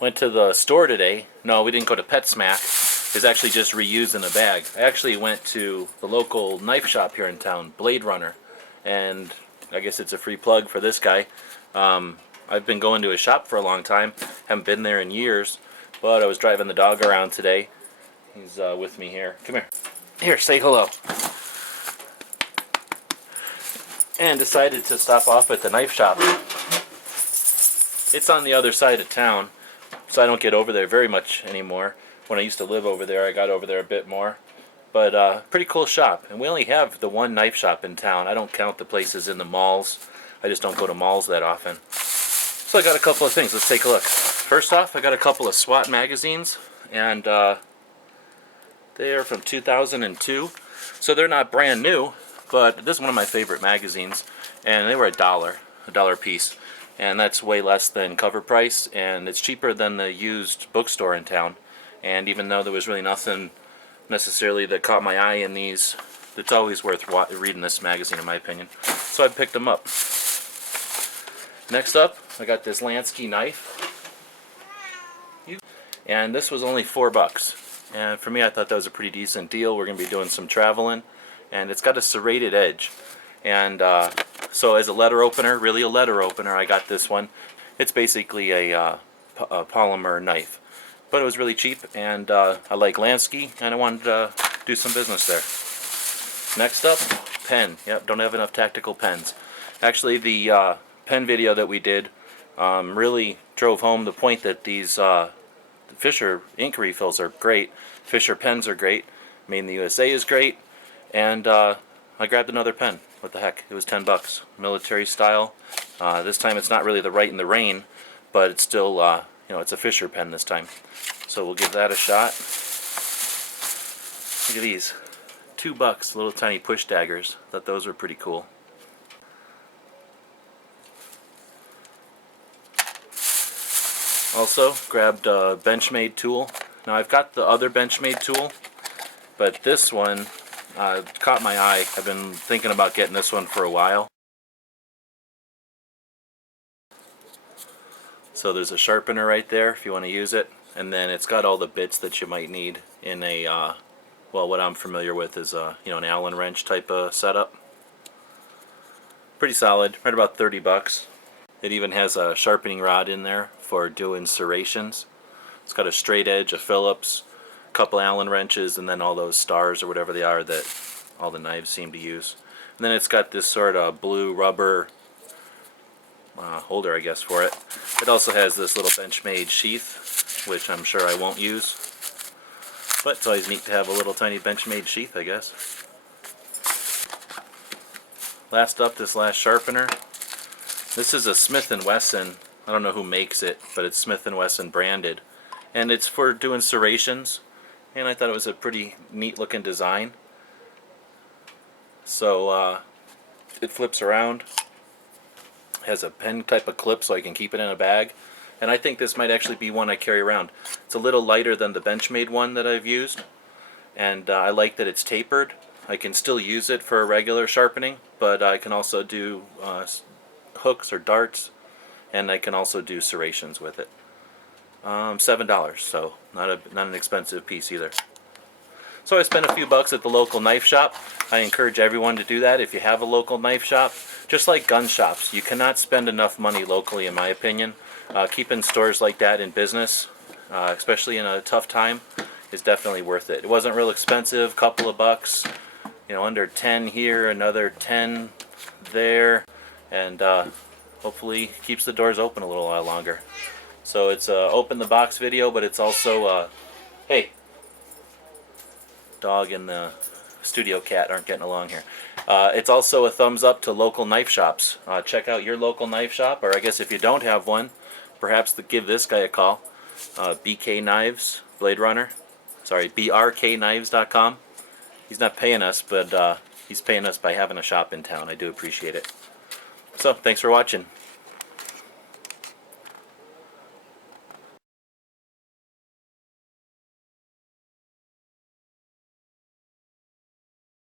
Went to the store today. No, we didn't go to PetSmack. It's actually just reused in a bag. I actually went to the local knife shop here in town, Blade Runner, and I guess it's a free plug for this guy. I've been going to his shop for a long time. Haven't been there in years, but I was driving the dog around today. He's with me here. Come here. Here, say hello. And decided to stop off at the knife shop. It's on the other side of town, so I don't get over there very much anymore. When I used to live over there, I got over there a bit more. But pretty cool shop. And we only have the one knife shop in town. I don't count the places in the malls. I just don't go to malls that often. So I got a couple of things. Let's take a look. First off, I got a couple of SWAT magazines, and they are from 2002. So they're not brand new, but this is one of my favorite magazines, and they were $1 a piece. And that's way less than cover price, and it's cheaper than the used bookstore in town. And even though there was really nothing necessarily that caught my eye in these, it's always worth reading this magazine in my opinion. So I picked them up. Next up, I got this Lansky knife, and this was only $4. And for me, I thought that was a pretty decent deal. We're going to be doing some traveling, and it's got a serrated edge. And so as a letter opener, really a letter opener, I got this one. It's basically a polymer knife. But it was really cheap, and I like Lansky, and I wanted to do some business there. Next up, pen. Yep, don't have enough tactical pens. Actually, the pen video that we did really drove home the point that these Fisher ink refills are great. Fisher pens are great. Made in the USA is great. And I grabbed another pen. What the heck? It was $10. Military style. This time it's not really the Right in the Rain, but it's still, it's a Fisher pen this time. So we'll give that a shot. Look at these. $2, little tiny push daggers. Thought those were pretty cool. Also, grabbed a Benchmade tool. Now I've got the other Benchmade tool, but this one caught my eye. I've been thinking about getting this one for a while. So there's a sharpener right there if you want to use it, and then it's got all the bits that you might need in a, well, what I'm familiar with is an Allen wrench type of setup. Pretty solid, right about $30. It even has a sharpening rod in there for doing serrations. It's got a straight edge, a Phillips, a couple Allen wrenches, and then all those stars or whatever they are that all the knives seem to use. And then it's got this sort of blue rubber holder, I guess, for it. It also has this little Benchmade sheath, which I'm sure I won't use. But it's always neat to have a little tiny Benchmade sheath, I guess. Last up, this last sharpener. This is a Smith & Wesson. I don't know who makes it, but it's Smith & Wesson branded. And it's for doing serrations. And I thought it was a pretty neat looking design. So it flips around. Has a pen type of clip so I can keep it in a bag. And I think this might actually be one I carry around. It's a little lighter than the Benchmade one that I've used. And I like that it's tapered. I can still use it for a regular sharpening, but I can also do hooks or darts, and I can also do serrations with it. $7, so not an expensive piece either. So I spent a few bucks at the local knife shop. I encourage everyone to do that if you have a local knife shop. Just like gun shops, you cannot spend enough money locally, in my opinion. Keeping stores like that in business, especially in a tough time, is definitely worth it. It wasn't real expensive, couple of bucks, under 10 here, another 10 there, and hopefully keeps the doors open a little while longer. So it's a open the box video, but it's also hey, dog and the studio cat aren't getting along here. It's also a thumbs up to local knife shops. Check out your local knife shop, or I guess if you don't have one, perhaps give this guy a call. BK Knives, Blade Runner. Sorry, brknives.com. He's not paying us, but he's paying us by having a shop in town. I do appreciate it. So, thanks for watching.